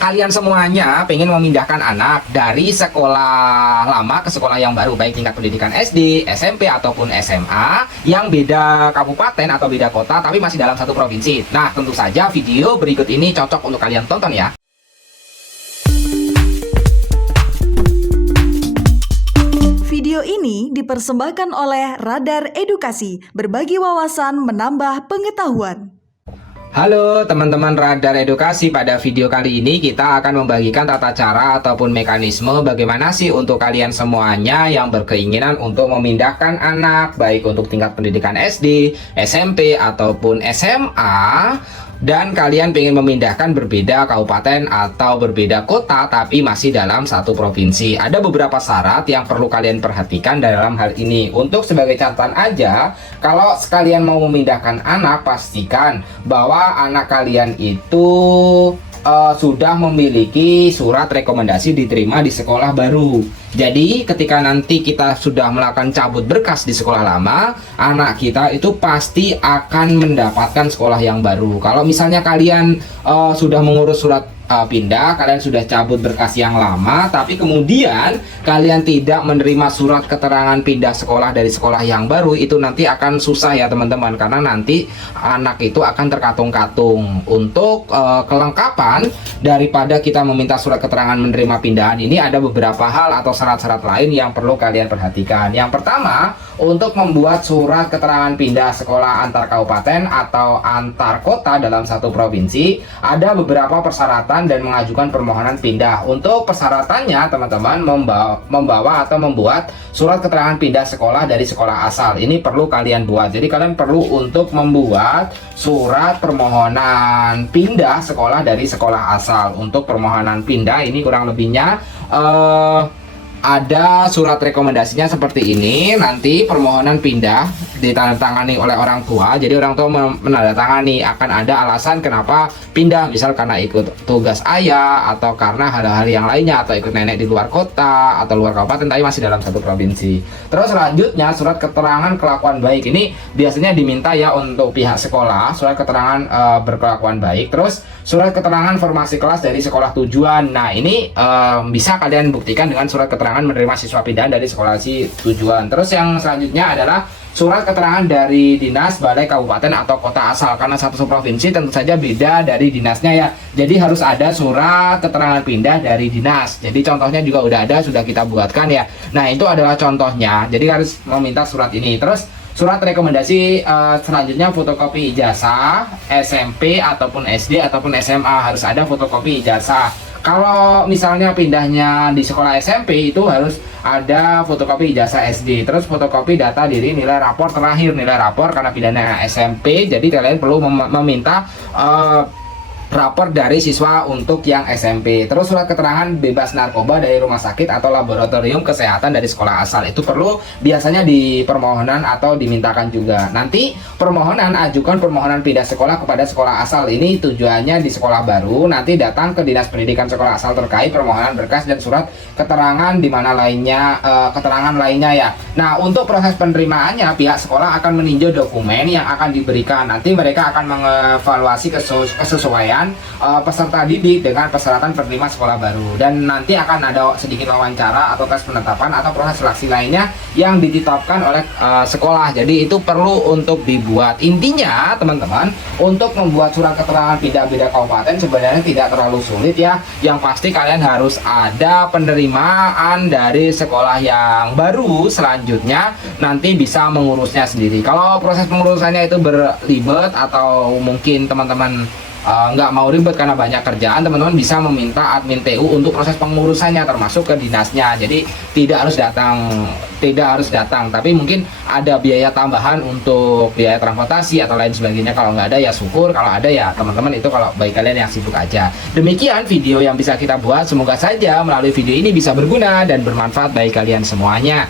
kalian semuanya pengen memindahkan anak dari sekolah lama ke sekolah yang baru, baik tingkat pendidikan SD, SMP, ataupun SMA, yang beda kabupaten atau beda kota, tapi masih dalam satu provinsi. Nah, tentu saja video berikut ini cocok untuk kalian tonton ya. Video ini dipersembahkan oleh Radar Edukasi, berbagi wawasan menambah pengetahuan. Halo teman-teman Radar Edukasi, pada video kali ini kita akan membagikan tata cara ataupun mekanisme bagaimana sih untuk kalian semuanya yang berkeinginan untuk memindahkan anak, baik untuk tingkat pendidikan SD, SMP, ataupun SMA, dan kalian ingin memindahkan berbeda kabupaten atau berbeda kota tapi masih dalam satu provinsi. Ada beberapa syarat yang perlu kalian perhatikan dalam hal ini. Untuk sebagai catatan aja, kalau sekalian mau memindahkan anak, pastikan bahwa anak kalian itu sudah memiliki surat rekomendasi diterima di sekolah baru. Jadi ketika nanti kita sudah melakukan cabut berkas di sekolah lama, anak kita itu pasti akan mendapatkan sekolah yang baru. Kalau misalnya kalian sudah mengurus surat pindah, kalian sudah cabut berkas yang lama, tapi kemudian kalian tidak menerima surat keterangan pindah sekolah dari sekolah yang baru, itu nanti akan susah ya teman-teman, karena nanti anak itu akan terkatung-katung. Untuk kelengkapan daripada kita meminta surat keterangan menerima pindahan ini, ada beberapa hal atau syarat-syarat lain yang perlu kalian perhatikan. Yang pertama, untuk membuat surat keterangan pindah sekolah antar kabupaten atau antar kota dalam satu provinsi, ada beberapa persyaratan dan mengajukan permohonan pindah. Untuk persyaratannya, teman-teman membawa atau membuat surat keterangan pindah sekolah dari sekolah asal. Ini perlu kalian buat. Jadi kalian perlu untuk membuat surat permohonan pindah sekolah dari sekolah asal. Untuk permohonan pindah ini kurang lebihnya ada surat rekomendasinya seperti ini. Nanti permohonan pindah ditandatangani oleh orang tua. Jadi orang tua menandatangani, akan ada alasan kenapa pindah, misal karena ikut tugas ayah, atau karena hal-hal yang lainnya, atau ikut nenek di luar kota atau luar kabupaten tapi masih dalam satu provinsi. Terus selanjutnya, surat keterangan kelakuan baik. Ini biasanya diminta ya untuk pihak sekolah, surat keterangan berkelakuan baik. Terus surat keterangan formasi kelas dari sekolah tujuan. Nah, ini bisa kalian buktikan dengan surat keterangan menerima siswa pindahan dari sekolah tujuan. Terus yang selanjutnya adalah surat keterangan dari dinas, balai, kabupaten atau kota asal. Karena satu provinsi tentu saja beda dari dinasnya ya. Jadi harus ada surat keterangan pindah dari dinas. Jadi contohnya juga udah ada, sudah kita buatkan ya. Nah, itu adalah contohnya. Jadi harus meminta surat ini. Terus surat rekomendasi selanjutnya fotokopi ijazah SMP ataupun SD ataupun SMA, harus ada fotokopi ijazah. Kalau misalnya pindahnya di sekolah SMP, itu harus ada fotokopi ijazah SD. Terus fotokopi data diri, nilai rapor terakhir, nilai rapor karena pindahnya SMP. Jadi kalian perlu meminta rapor dari siswa untuk yang SMP. Terus surat keterangan bebas narkoba dari rumah sakit atau laboratorium kesehatan dari sekolah asal. Itu perlu biasanya di permohonan atau dimintakan juga. Nanti permohonan, ajukan permohonan pindah sekolah kepada sekolah asal. Ini tujuannya di sekolah baru. Nanti datang ke dinas pendidikan sekolah asal terkait permohonan berkas dan surat keterangan di mana lainnya, keterangan lainnya ya. Nah, untuk proses penerimaannya, pihak sekolah akan meninjau dokumen yang akan diberikan. Nanti mereka akan mengevaluasi kesesuaian peserta didik dengan persyaratan penerima sekolah baru, dan nanti akan ada sedikit wawancara atau tes penetapan atau proses seleksi lainnya yang ditetapkan oleh sekolah. Jadi itu perlu untuk dibuat. Intinya teman-teman, untuk membuat surat keterangan pindah beda kabupaten sebenarnya tidak terlalu sulit ya. Yang pasti kalian harus ada penerimaan dari sekolah yang baru. Selanjutnya nanti bisa mengurusnya sendiri. Kalau proses pengurusannya itu berlibat atau mungkin teman-teman nggak mau ribet karena banyak kerjaan, teman-teman bisa meminta admin TU untuk proses pengurusannya, termasuk ke dinasnya. Jadi tidak harus datang, tapi mungkin ada biaya tambahan untuk biaya transportasi atau lain sebagainya. Kalau nggak ada ya syukur, kalau ada ya teman-teman itu kalau bagi kalian yang sibuk aja. Demikian video yang bisa kita buat, semoga saja melalui video ini bisa berguna dan bermanfaat bagi kalian semuanya.